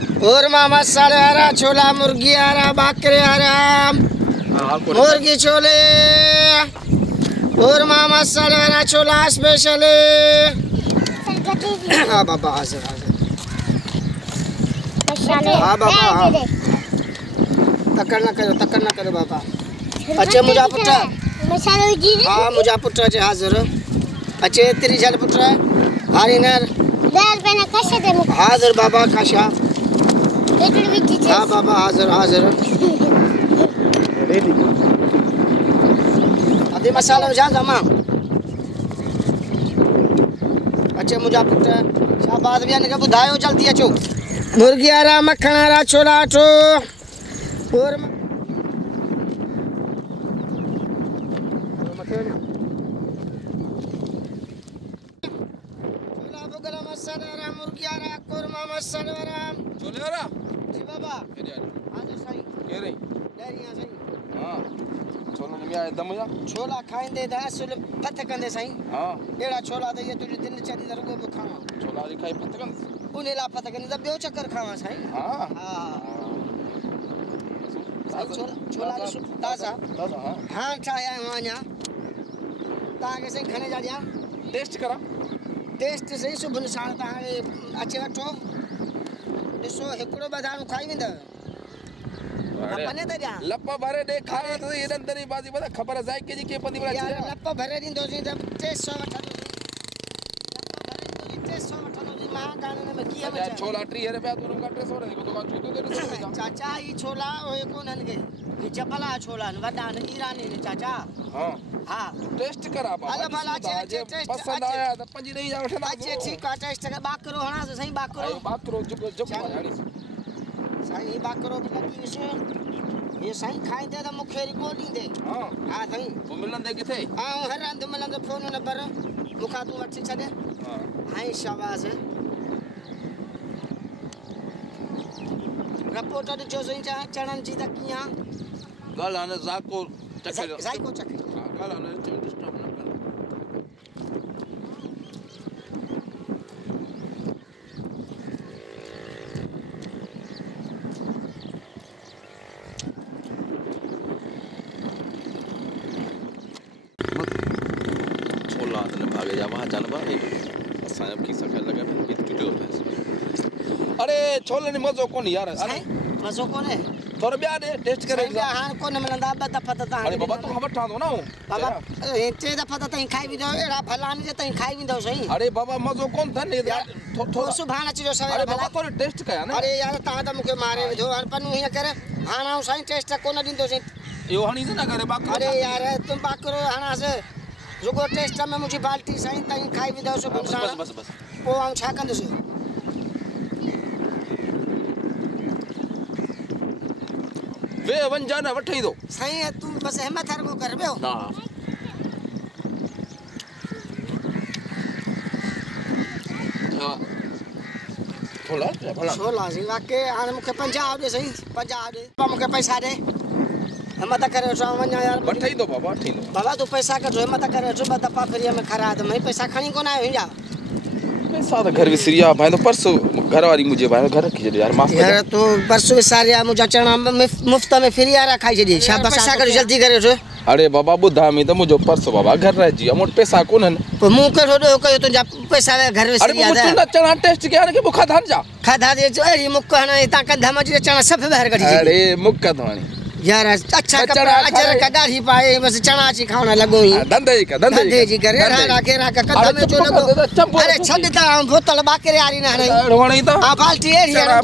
और मामा सारे आ रहा, छोला मुर्गी आ रहा, बकरे आ रहा, मुर्गी छोले। और मामा सारे आ रहा, छोला स्पेशल। हाँ बाबा हाजिर हाजिर। हाँ बाबा हाँ। तक्कर ना करो बाबा। अच्छे मुझा पुट्रा। हाँ मुझा पुट्रा जे हाजिर। अच्छे तेरी जल पुट्रा। हारी नर। हाजिर बाबा काशा। हाँ बाबा हाजिर हाजिर। अभी मसाला जा जमा। अच्छे मुझा पुट्रा। शाबाश भी आने का बुधायो जल्दी अचो। मुर्गी आ रहा, मक्खन आ रहा, छोला आठो। और मसाला आ रहा, मुर्गी आ रहा, कोरमा मसाला आ रहा। छोले आ रहा? जी बाबा। हाँ जी सही। कह रही? डेरियां सही। हाँ। छोला में आए दम या? छोला खाइंदे दा सुल फत कंदे सही। हाँ। एड़ा छोला दे ये तुझे दिन चली दर को खावा। छोला जी खाई फत कंदे? उन्हें ला फत कंदे बियो चक्कर खावा सही। हाँ। हाँ। छोला ताजा। ताजा हाँ। हाँ खाया वान्या। ताके सही खाने जा दिया। टेस्ट करा? टेस्ट सही सुबह साल ताके अच्छे वठो। दिसो हिकड़ो बदाम खाई वेंदा। अपने ते जा। लप्पा भरे दे खाना तो ये दंदरी बाजी बता खबर है के जी के पंदी बड़ा यार लप्पा भरे दिन दो दिन 300 वठो। लप्पा भरे दिन 300 वठो जी मां गाने में किया बचा। छोला 30 रुपया तो उनका 300 रे को दुकान छूतो दे चाचा ई छोला ओए कोनन के ई चपला छोला वडा न ईरानी ने चाचा। हां हां टेस्ट करा बाबा। अला भला अच्छे टेस्ट पसंद आया तो पंजी नहीं जा उठना। अच्छे ठीक है टेस्ट का बाकरो हना से सही बाकरो। बाकरो जो हाड़ी सही बाकरो भी लगी से ये सही खाई दे तो मुखे रिकॉर्डिंग दे। हां हां सही वो मिलन दे किथे? हां हर अंद मिलन फोन नंबर मुखा तू वठ छदे। हां हां शाबाश रिपोर्टर जो सही चणन जी तक किया गल आने जाको चखे जाको चखे। हां गल आने डिस्टर्ब न कर। छोला तो भागे जा वहां चल बा असा जब की सके लगे में बीत टूटो अरे छोले ने मजो कोन यार। अरे मजो कोन है थोड़ा ब्या दे टेस्ट करे हां कोन मिलंदा बता पता ता। अरे बाबा तू खबर ठा दो ना बाबा एते दा पता तई खाई भी दो एड़ा भलानी जे तई खाई भी दो सही। अरे बाबा मजो कोन था ने थोड़ा सुभान अच जो सवेरे। अरे बाबा थोड़ा टेस्ट कया ना। अरे यार ता दा मुके मारे जो हर पनु हिया करे हाना सही टेस्ट कोन दिंदो सही। यो हनी से ना करे बाकरो। अरे यार तुम बाकरो हाना से जोगो टेस्ट में मुझे बाल्टी सही तई खाई भी दो सो बस ओ हम छा कंद से वे वन जाना वठई दो सही है तुम बस हिम्मत हर को कर बेओ ना। छोला भला छोला जी वाके आने मुके पंजाब दे सही पंजाब दे मुके पैसा दे हिम्मत करे सो वन्या यार वठई दो बाबा वठई दो। बाबा तू पैसा कर जो हिम्मत करे जो बता पाफरिया में खरा तो मैं पैसा खणी कोन आयो हिया। पैसा तो घर विसरिया भाई तो परसों घर वाली मुझे भाई घर रखी यार माफ कर यार तो परसों सारिया मुझे चना मुफ्त में फ्री आ रखा जी शाबाश पैसा कर जल्दी करे जो। अरे बाबा बुधा में तो मुझे परसों बाबा घर रह जी अमोट पैसा कोन है तो मुंह कर छोड़ो कयो तो जा पैसा घर में अरे मुझे ना चना टेस्ट क्या के बुखा धान जा खाधा दे जो एरी मुक्का है ना ता कंधा मजी चना सब बाहर कर जी। अरे मुक्का धानी यार अच्छा कपड़ा अजर का दाढ़ी पाए बस चना ची खाना लगो ही धंधे जी करे राडा के रा का कंधा में जो लगो। अरे छडता बोतल बाकरे आरी ना नहीं ढोणी तो आ बाल्टी एरी ना